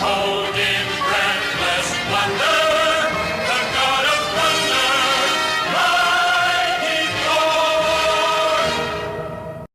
Behold in breathless wonder the God of thunder, mighty Thor!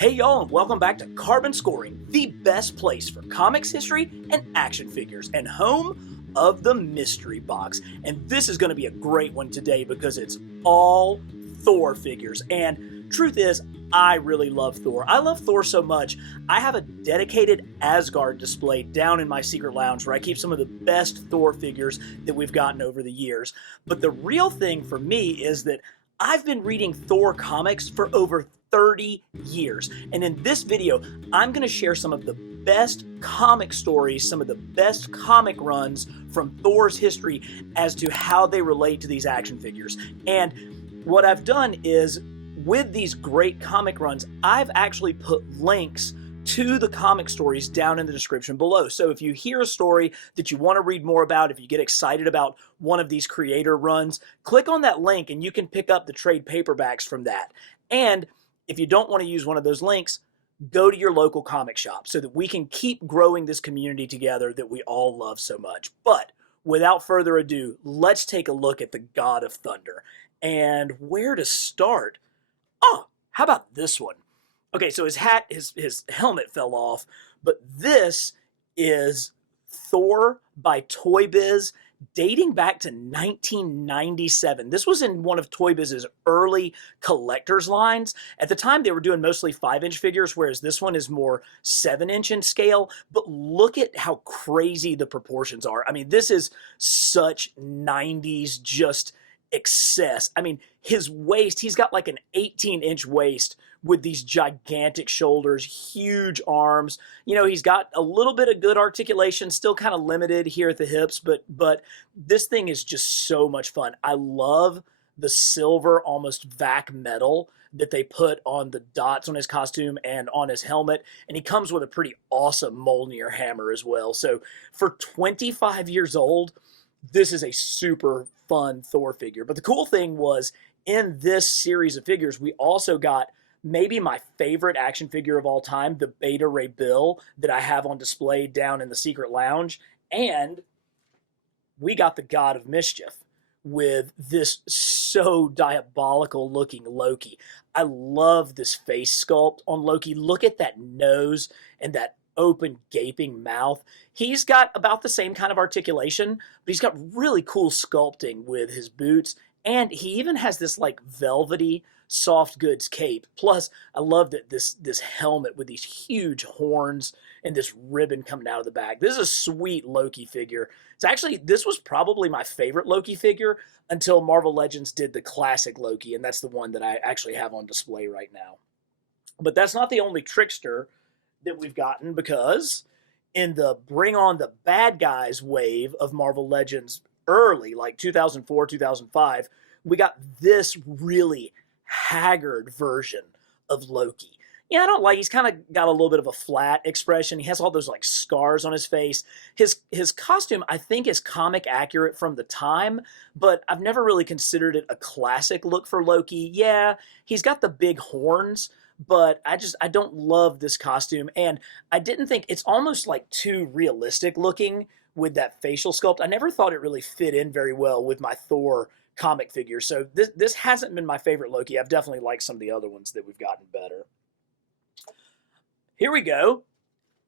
Hey y'all, and welcome back to Carbon Scoring, the best place for comics history and action figures, and home of the mystery box. And this is going to be a great one today because it's all Thor figures. And truth is, I really love Thor. I love Thor so much, I have a dedicated Asgard display down in my secret lounge where I keep some of the best Thor figures that we've gotten over the years. But the real thing for me is that I've been reading Thor comics for over 30 years. And in this video, I'm going to share some of the best comic stories, some of the best comic runs from Thor's history as to how they relate to these action figures. And what I've done is, with these great comic runs, I've actually put links to the comic stories down in the description below. So if you hear a story that you want to read more about, if you get excited about one of these creator runs, click on that link and you can pick up the trade paperbacks from that. And if you don't want to use one of those links, go to your local comic shop so that we can keep growing this community together that we all love so much. But without further ado, let's take a look at the God of Thunder. And where to start? Oh, how about this one? Okay, so his hat, his helmet fell off, but this is Thor by Toy Biz, dating back to 1997. This was in one of Toy Biz's early collector's lines. At the time, they were doing mostly 5-inch figures, whereas this one is more 7-inch in scale. But look at how crazy the proportions are. I mean, this is such 90s just excess. I mean, his waist, he's got like an 18-inch waist with these gigantic shoulders, huge arms. You know, he's got a little bit of good articulation, still kind of limited here at the hips, but this thing is just so much fun. I love the silver, almost vac metal that they put on the dots on his costume and on his helmet, and he comes with a pretty awesome Mjolnir hammer as well. So for 25 years old, this is a super fun Thor figure. But the cool thing was, in this series of figures, we also got maybe my favorite action figure of all time, the Beta Ray Bill that I have on display down in the secret lounge. And we got the God of Mischief with this so diabolical looking Loki. I love this face sculpt on Loki. Look at that nose and that open gaping mouth. He's got about the same kind of articulation, but he's got really cool sculpting with his boots, and he even has this like velvety soft goods cape. Plus, I love that this helmet with these huge horns and this ribbon coming out of the back. This is a sweet Loki figure. This was probably my favorite Loki figure until Marvel Legends did the classic Loki, and that's the one that I actually have on display right now. But that's not the only trickster that we've gotten, because in the Bring On the Bad Guys wave of Marvel Legends early, like 2004, 2005, we got this really haggard version of Loki. Yeah, he's kind of got a little bit of a flat expression. He has all those like scars on his face. His costume, I think, is comic accurate from the time, but I've never really considered it a classic look for Loki. Yeah, he's got the big horns, but I don't love this costume, and I didn't think it's almost like too realistic looking with that facial sculpt. I never thought it really fit in very well with my Thor comic figure. So this hasn't been my favorite Loki. I've definitely liked some of the other ones that we've gotten better. Here we go.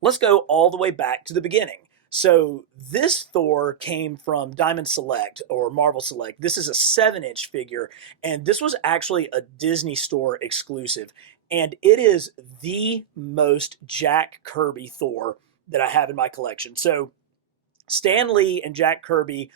Let's go all the way back to the beginning. So this Thor came from Diamond Select or Marvel Select. This is a 7-inch figure, and this was actually a Disney Store exclusive. And it is the most Jack Kirby Thor that I have in my collection. So Stan Lee and Jack Kirby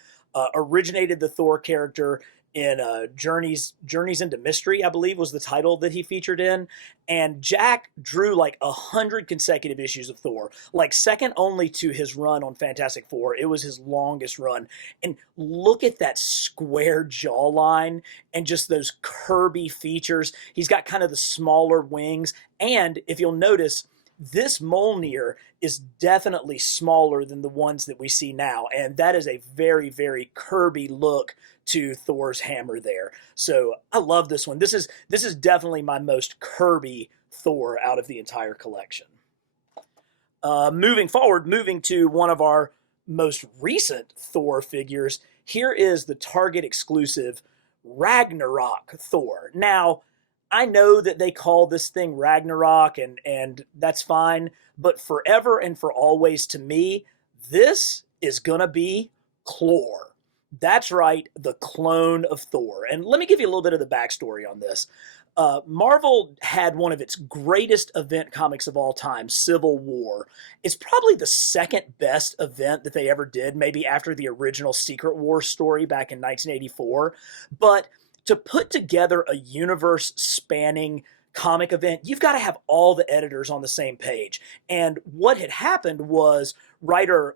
originated the Thor character in Journeys into Mystery, I believe was the title that he featured in. And Jack drew like 100 consecutive issues of Thor, like second only to his run on Fantastic Four. It was his longest run. And look at that square jawline and just those Kirby features. He's got kind of the smaller wings. And if you'll notice, this Mjolnir is definitely smaller than the ones that we see now, and that is a very, very Kirby look to Thor's hammer there. So I love this one. This is definitely my most Kirby Thor out of the entire collection. Moving to one of our most recent Thor figures, here is the Target exclusive Ragnarok Thor. Now, I know that they call this thing Ragnarok, and that's fine, but forever and for always to me, this is gonna be Clor. That's right, the clone of Thor. And let me give you a little bit of the backstory on this. Marvel had one of its greatest event comics of all time, Civil War. It's probably the second best event that they ever did, maybe after the original Secret War story back in 1984. But to put together a universe spanning comic event, you've got to have all the editors on the same page. And what had happened was writer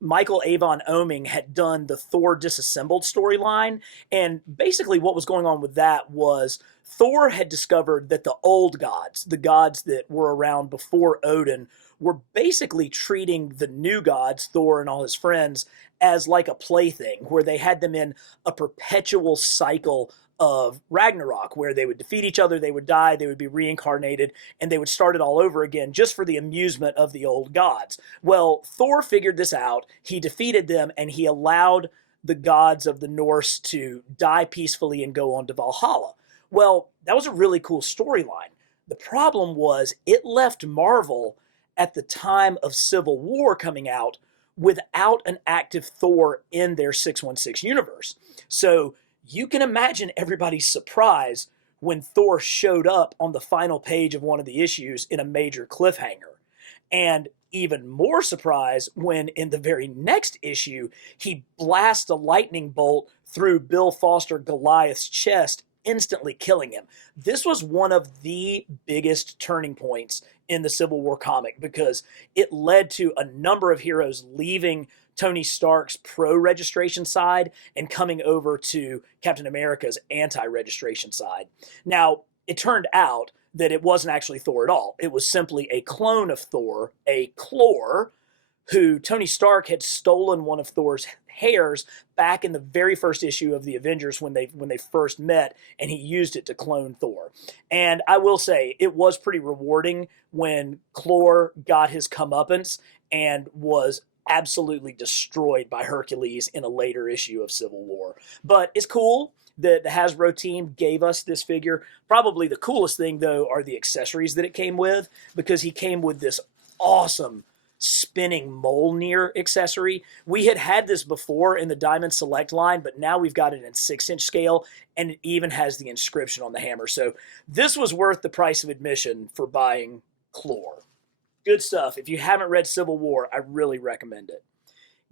Michael Avon Oeming had done the Thor Disassembled storyline, and basically what was going on with that was Thor had discovered that the old gods, the gods that were around before Odin, were basically treating the new gods, Thor and all his friends, as like a plaything, where they had them in a perpetual cycle of Ragnarok, where they would defeat each other, they would die, they would be reincarnated, and they would start it all over again just for the amusement of the old gods. Well, Thor figured this out, he defeated them, and he allowed the gods of the Norse to die peacefully and go on to Valhalla. Well, that was a really cool storyline. The problem was it left Marvel at the time of Civil War coming out without an active Thor in their 616 universe. So you can imagine everybody's surprise when Thor showed up on the final page of one of the issues in a major cliffhanger. And even more surprise when in the very next issue, he blasts a lightning bolt through Bill Foster Goliath's chest, instantly killing him. This was one of the biggest turning points in the Civil War comic because it led to a number of heroes leaving Tony Stark's pro-registration side and coming over to Captain America's anti-registration side. Now, it turned out that it wasn't actually Thor at all. It was simply a clone of Thor, a Clor, who Tony Stark had stolen one of Thor's hairs back in the very first issue of the Avengers when they first met, and he used it to clone Thor. And I will say, it was pretty rewarding when Clor got his comeuppance and was absolutely destroyed by Hercules in a later issue of Civil War. But it's cool that the Hasbro team gave us this figure. Probably the coolest thing, though, are the accessories that it came with, because he came with this awesome spinning Mjolnir accessory. We had this before in the Diamond Select line, but now we've got it in 6-inch scale, and it even has the inscription on the hammer. So this was worth the price of admission for buying Clor. Good stuff. If you haven't read Civil War, I really recommend it.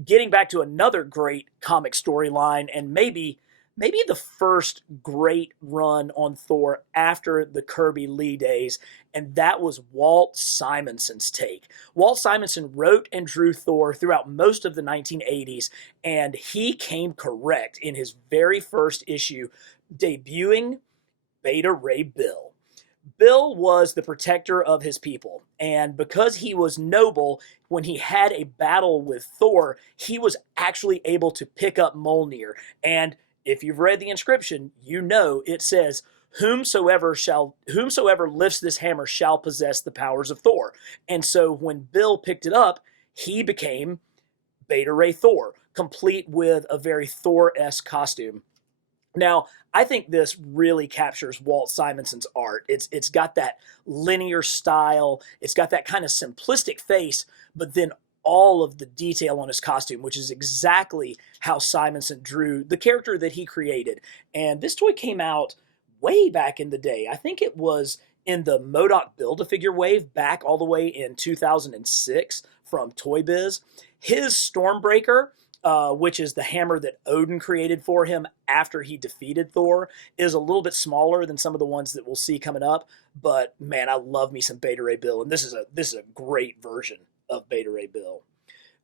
Getting back to another great comic storyline, and maybe the first great run on Thor after the Kirby Lee days, and that was Walt Simonson's take. Walt Simonson wrote and drew Thor throughout most of the 1980s, and he came correct in his very first issue, debuting Beta Ray Bill. Bill was the protector of his people, and because he was noble, when he had a battle with Thor, he was actually able to pick up Mjolnir. And if you've read the inscription, you know it says, whomsoever lifts this hammer shall possess the powers of Thor. And so when Bill picked it up, he became Beta Ray Thor, complete with a very Thor-esque costume. Now, I think this really captures Walt Simonson's art. It's got that linear style, it's got that kind of simplistic face, but then all of the detail on his costume, which is exactly how Simonson drew the character that he created. And this toy came out way back in the day. I think it was in the MODOK Build-A-Figure wave back all the way in 2006 from Toy Biz. His Stormbreaker, which is the hammer that Odin created for him after he defeated Thor, is a little bit smaller than some of the ones that we'll see coming up. But man, I love me some Beta Ray Bill, and this is a great version of Beta Ray Bill.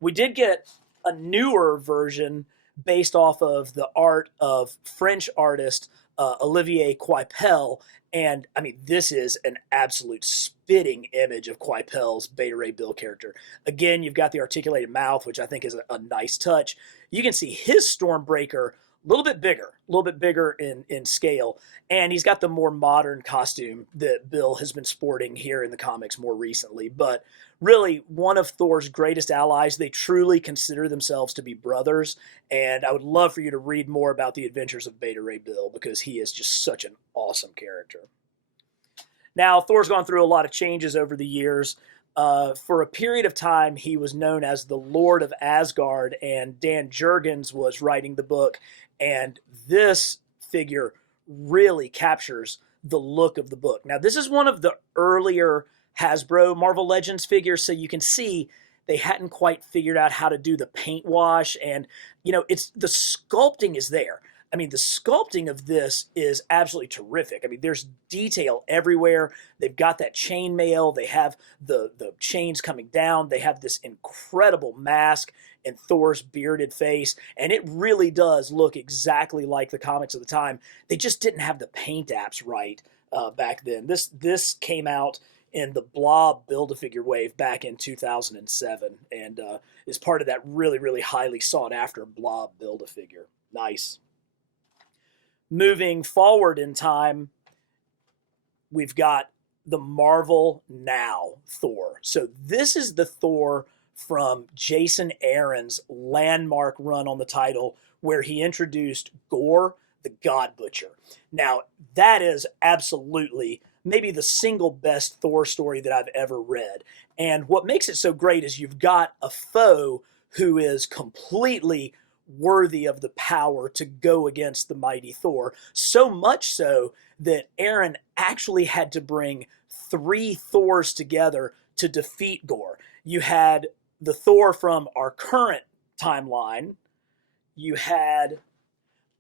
We did get a newer version based off of the art of French artist Olivier Coipel, and I mean, this is an absolute spitting image of Coipel's Beta Ray Bill character. Again, you've got the articulated mouth, which I think is a nice touch. You can see his Stormbreaker a little bit bigger in scale. And he's got the more modern costume that Bill has been sporting here in the comics more recently. But really, one of Thor's greatest allies. They truly consider themselves to be brothers. And I would love for you to read more about the adventures of Beta Ray Bill, because he is just such an awesome character. Now, Thor's gone through a lot of changes over the years. For a period of time, he was known as the Lord of Asgard, and Dan Jurgens was writing the book. And this figure really captures the look of the book. Now, this is one of the earlier Hasbro Marvel Legends figures, so you can see they hadn't quite figured out how to do the paint wash, and it's the sculpting is there. I mean, the sculpting of this is absolutely terrific. I mean, there's detail everywhere. They've got that chainmail. They have the chains coming down. They have this incredible mask and Thor's bearded face, and it really does look exactly like the comics of the time. They just didn't have the paint apps right back then. This came out in the Blob Build-A-Figure wave back in 2007, and is part of that really, really highly sought-after Blob Build-A-Figure. Nice. Moving forward in time, we've got the Marvel Now Thor. So this is the Thor from Jason Aaron's landmark run on the title, where he introduced Gorr, the GodButcher. Now, that is absolutely maybe the single best Thor story that I've ever read. And what makes it so great is you've got a foe who is completely worthy of the power to go against the mighty Thor. So much so that Aaron actually had to bring 3 Thors together to defeat Gorr. You had the Thor from our current timeline. You had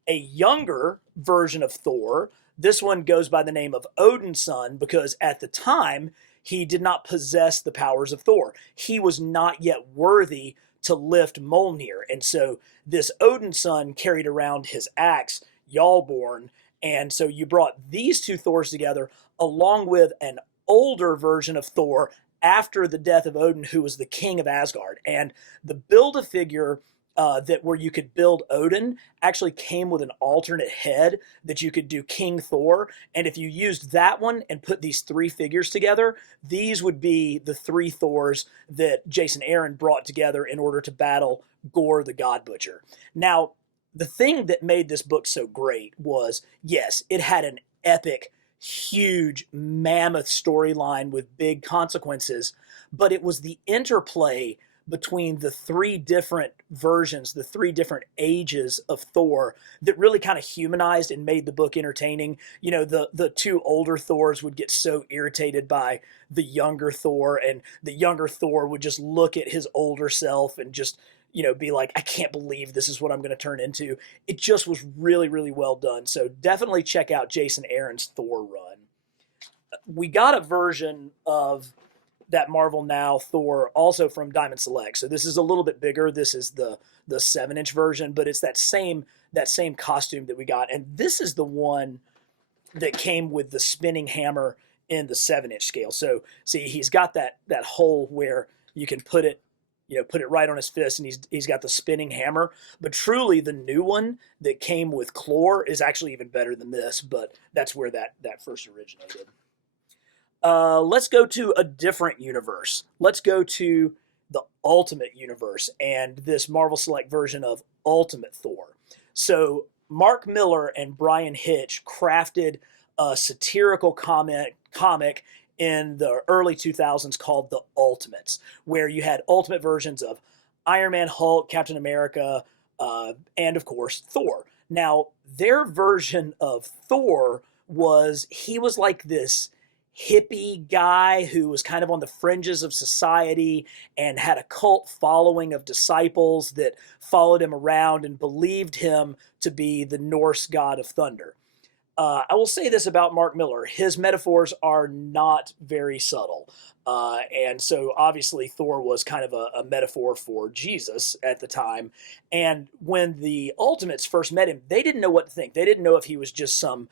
a younger version of Thor. This one goes by the name of Odin's son, because at the time, he did not possess the powers of Thor. He was not yet worthy to lift Mjolnir. And so this Odin's son carried around his axe, Yalborn. And so you brought these 2 Thors together, along with an older version of Thor after the death of Odin, who was the king of Asgard. And the Build-A-Figure that where you could build Odin actually came with an alternate head that you could do King Thor. And if you used that one and put these 3 figures together, these would be the 3 Thors that Jason Aaron brought together in order to battle Gorr the GodButcher. Now, the thing that made this book so great was, yes, it had an epic, huge, mammoth storyline with big consequences, but it was the interplay between the 3 different versions, the 3 different ages of Thor, that really kind of humanized and made the book entertaining. The 2 older Thors would get so irritated by the younger Thor, and the younger Thor would just look at his older self and just, be like, I can't believe this is what I'm going to turn into. It just was really, really well done. So definitely check out Jason Aaron's Thor run. We got a version of that Marvel Now Thor also from Diamond Select. So this is a little bit bigger. This is the 7-inch version, but it's that same costume that we got. And this is the one that came with the spinning hammer in the 7-inch scale. So see, he's got that hole where you can put it right on his fist, and he's got the spinning hammer. But truly, the new one that came with Clor is actually even better than this, but that's where that first originated. Let's go to a different universe. Let's go to the Ultimate Universe and this Marvel Select version of Ultimate Thor. So Mark Millar and Brian Hitch crafted a satirical comic in the early 2000s called The Ultimates, where you had ultimate versions of Iron Man, Hulk, Captain America, and of course Thor. Now, their version of Thor was like this hippie guy who was kind of on the fringes of society and had a cult following of disciples that followed him around and believed him to be the Norse god of thunder. I will say this about Mark Millar. His metaphors are not very subtle. And so obviously Thor was kind of a metaphor for Jesus at the time. And when the Ultimates first met him, they didn't know what to think. They didn't know if he was just some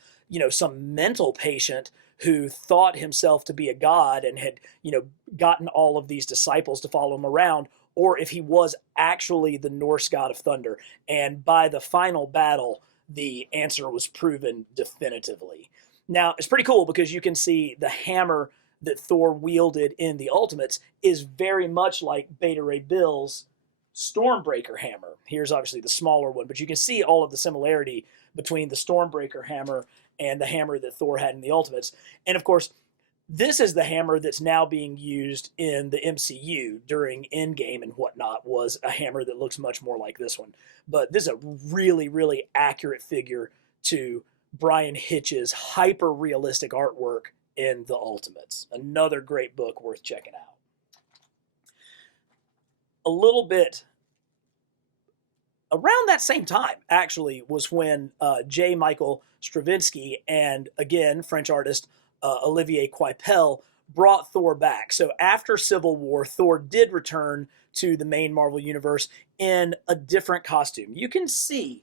mental patient who thought himself to be a god and had, gotten all of these disciples to follow him around, or if he was actually the Norse god of thunder. And by the final battle, the answer was proven definitively. Now, it's pretty cool because you can see the hammer that Thor wielded in the Ultimates is very much like Beta Ray Bill's Stormbreaker hammer. Here's obviously the smaller one, but you can see all of the similarity between the Stormbreaker hammer and the hammer that Thor had in the Ultimates. And of course, this is the hammer that's now being used in the MCU during Endgame and whatnot, was a hammer that looks much more like this one. But this is a really, really accurate figure to Brian Hitch's hyper-realistic artwork in the Ultimates. Another great book worth checking out. A little bit around that same time, actually, was when J. Michael Straczynski and, again, French artist Olivier Coipel brought Thor back. So after Civil War, Thor did return to the main Marvel Universe in a different costume. You can see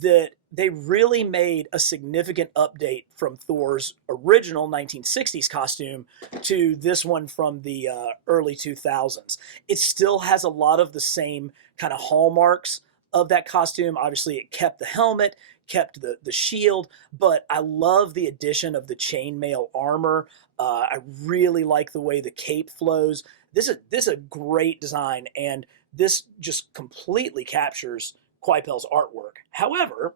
that they really made a significant update from Thor's original 1960s costume to this one from the early 2000s. It still has a lot of the same kind of hallmarks of that costume. Obviously, it kept the helmet, kept the shield, but I love the addition of the chainmail armor. I really like the way the cape flows. This is a great design, and this just completely captures Coipel's artwork. However,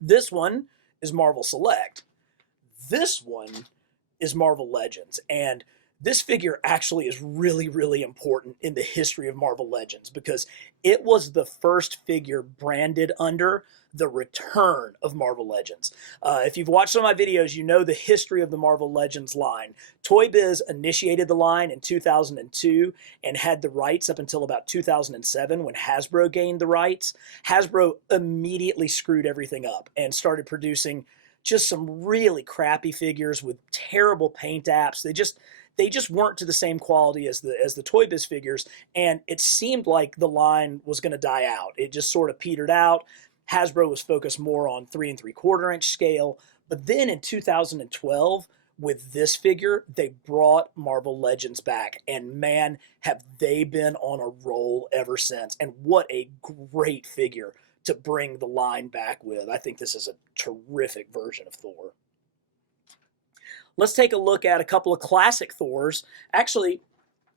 this one is Marvel Select. This one is Marvel Legends, and this figure actually is really, really important in the history of Marvel Legends because it was the first figure branded under the return of Marvel Legends. If you've watched some of my videos, you know the history of the Marvel Legends line. Toy Biz initiated the line in 2002 and had the rights up until about 2007 when Hasbro gained the rights. Hasbro immediately screwed everything up and started producing just some really crappy figures with terrible paint apps. They just weren't to the same quality as the Toy Biz figures, and it seemed like the line was going to die out. It just sort of petered out. Hasbro was focused more on 3 3/4 inch scale, but then in 2012, with this figure, they brought Marvel Legends back, and man, have they been on a roll ever since. And what a great figure to bring the line back with. I think this is a terrific version of Thor. Let's take a look at a couple of classic Thors. Actually,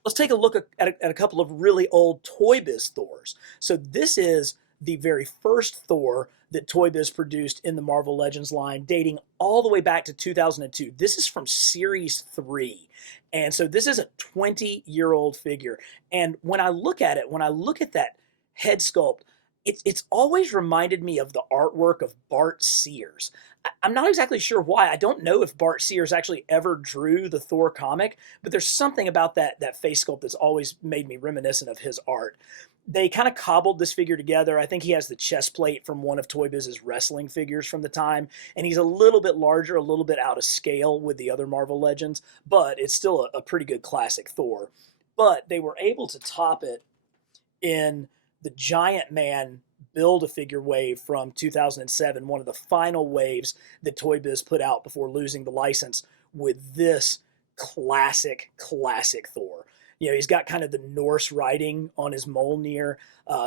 let's take a look at a couple of really old Toy Biz Thors. So this is the very first Thor that Toy Biz produced in the Marvel Legends line, dating all the way back to 2002. This is from Series 3. And so this is a 20-year-old figure. And when I look at it, when I look at that head sculpt, it's always reminded me of the artwork of Bart Sears. I'm not exactly sure why. I don't know if Bart Sears actually ever drew the Thor comic, but there's something about that face sculpt that's always made me reminiscent of his art. They kind of cobbled this figure together. I think he has the chest plate from one of Toy Biz's wrestling figures from the time, and he's a little bit larger, a little bit out of scale with the other Marvel Legends, but it's still a pretty good classic Thor. But they were able to top it in the Giant Man Build-A-Figure wave from 2007, one of the final waves that Toy Biz put out before losing the license, with this classic Thor. You know, he's got kind of the Norse writing on his Mjolnir.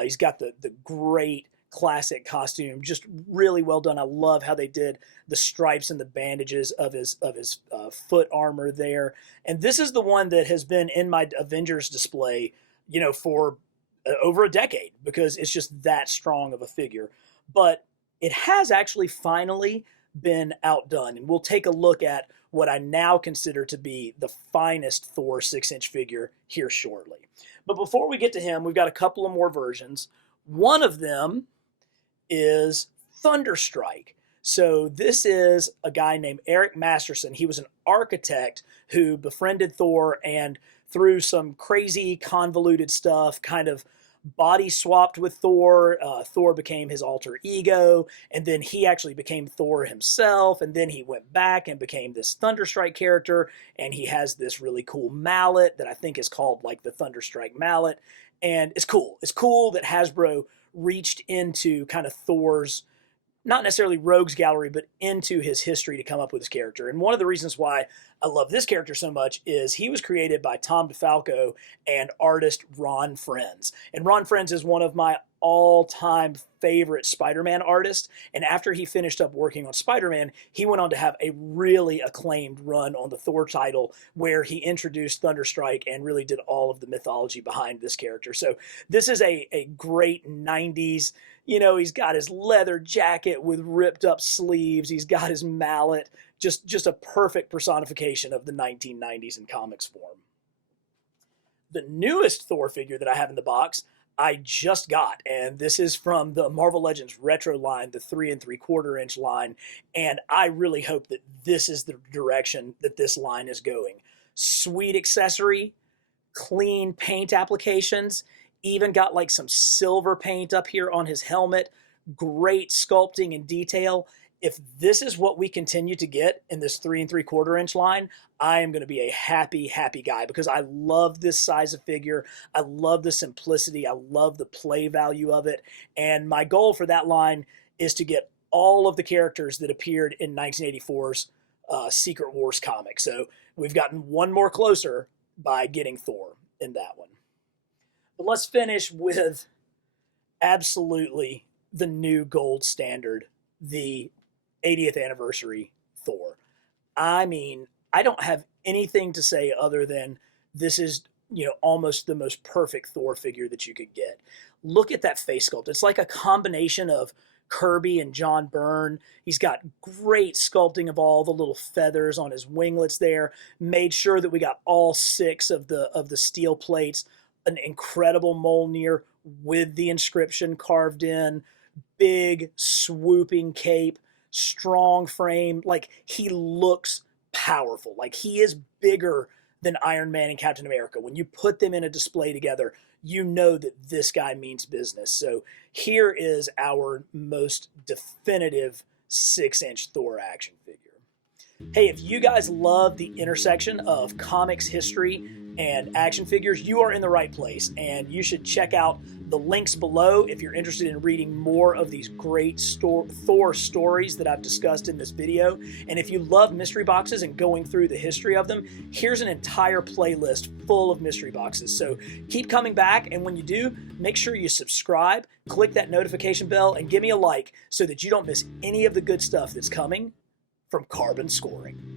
He's got the great classic costume, just really well done. I love how they did the stripes and the bandages of his foot armor there. And this is the one that has been in my Avengers display, you know, for over a decade, because it's just that strong of a figure. But it has actually finally been outdone, and we'll take a look at what I now consider to be the finest Thor 6-inch figure here shortly. But before we get to him, we've got a couple of more versions. One of them is Thunderstrike. So this is a guy named Eric Masterson. He was an architect who befriended Thor, and through some crazy convoluted stuff, kind of body swapped with Thor. Thor became his alter ego, and then he actually became Thor himself, and then he went back and became this Thunderstrike character, and he has this really cool mallet that I think is called like the Thunderstrike mallet, and it's cool. It's cool that Hasbro reached into kind of Thor's, not necessarily rogues gallery, but into his history to come up with his character. And one of the reasons why I love this character so much is he was created by Tom DeFalco and artist Ron Frenz. And Ron Frenz is one of my all-time favorite Spider-Man artists. And after he finished up working on Spider-Man, he went on to have a really acclaimed run on the Thor title where he introduced Thunderstrike and really did all of the mythology behind this character. So this is a great 90s, you know, he's got his leather jacket with ripped up sleeves. He's got his mallet. Just a perfect personification of the 1990s in comics form. The newest Thor figure that I have in the box, I just got, and this is from the Marvel Legends Retro line, the 3 3/4 inch line, and I really hope that this is the direction that this line is going. Sweet accessory, clean paint applications, even got like some silver paint up here on his helmet, great sculpting and detail. If this is what we continue to get in this 3 3/4 inch line, I am going to be a happy, happy guy because I love this size of figure. I love the simplicity. I love the play value of it. And my goal for that line is to get all of the characters that appeared in 1984's Secret Wars comic. So we've gotten one more closer by getting Thor in that one. But let's finish with absolutely the new gold standard, the 80th anniversary Thor. I mean, I don't have anything to say other than this is, you know, almost the most perfect Thor figure that you could get. Look at that face sculpt. It's like a combination of Kirby and John Byrne. He's got great sculpting of all the little feathers on his winglets there. Made sure that we got all 6 of the steel plates. An incredible Mjolnir with the inscription carved in. Big swooping cape. Strong frame. Like, he looks powerful. Like, he is bigger than Iron Man and Captain America. When you put them in a display together, you know that this guy means business. So here is our most definitive 6-inch Thor action figure. Hey, if you guys love the intersection of comics history and action figures, you are in the right place, and you should check out the links below if you're interested in reading more of these great Thor stories that I've discussed in this video. And if you love mystery boxes and going through the history of them, here's an entire playlist full of mystery boxes. So keep coming back, and when you do, make sure you subscribe, click that notification bell, and give me a like so that you don't miss any of the good stuff that's coming from Carbon Scoring.